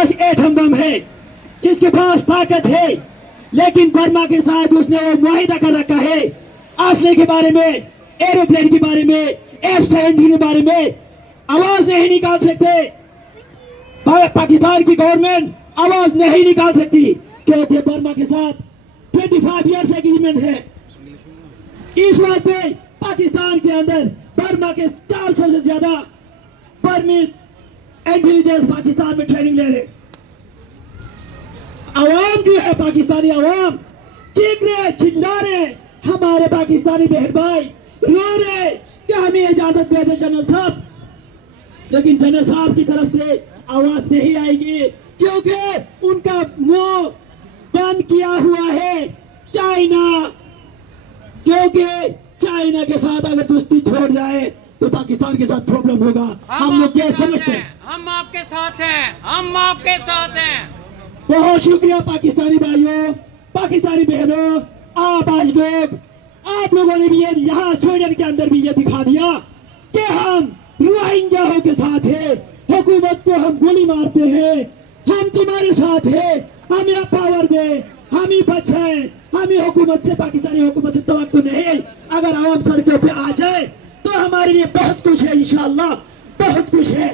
पास atom bomb है, जिसके पास ताकत है, लेकिन बर्मा के साथ उसने वो मुआहिदा कर रखा है असले के बारे में, एरोप्लेन के बारे में, F-17 के बारे में आवाज नहीं निकाल सकते। पाकिस्तान की गवर्नमेंट आवाज नहीं निकाल सकती क्योंकि बर्मा के साथ 25 ईयर्स एग्रीमेंट है। इस बात पे पाकिस्तान के अंदर बर्मा के 400 से ज्यादा बर्मीज इंटेलिजेंस पाकिस्तान में ट्रेनिंग ले रहे। आवाम जो है, पाकिस्तानी आवाम चीख रहे, चिल्ला रहे, हमारे पाकिस्तानी बहन भाई रो रहे कि हमें इजाजत दे दे जनरल साहब, लेकिन जनरल साहब की तरफ से आवाज नहीं आएगी क्योंकि उनका मुंह बंद किया हुआ है चाइना, क्योंकि चाइना के साथ अगर दोस्ती छोड़ जाए तो पाकिस्तान के साथ प्रॉब्लम होगा। हम लोग क्या समझते हैं? हम आपके साथ हैं, हम आपके साथ हैं। बहुत शुक्रिया पाकिस्तानी भाइयों, पाकिस्तानी बहनों, आप लोगों ने भी ये यहाँ स्वीडन के अंदर भी ये दिखा दिया कि हम रोहिंग्याओं के साथ है, हुकूमत को हम गोली मारते हैं, हम तुम्हारे साथ है, हमें पावर दे, हम ही बचाएं, हमें हुकूमत से, पाकिस्तानी हुकूमत से तवक्को नहीं। अगर आवाम सड़कों पे आ जाए तो हमारे लिए बहुत कुछ है, इंशाअल्लाह बहुत कुछ है।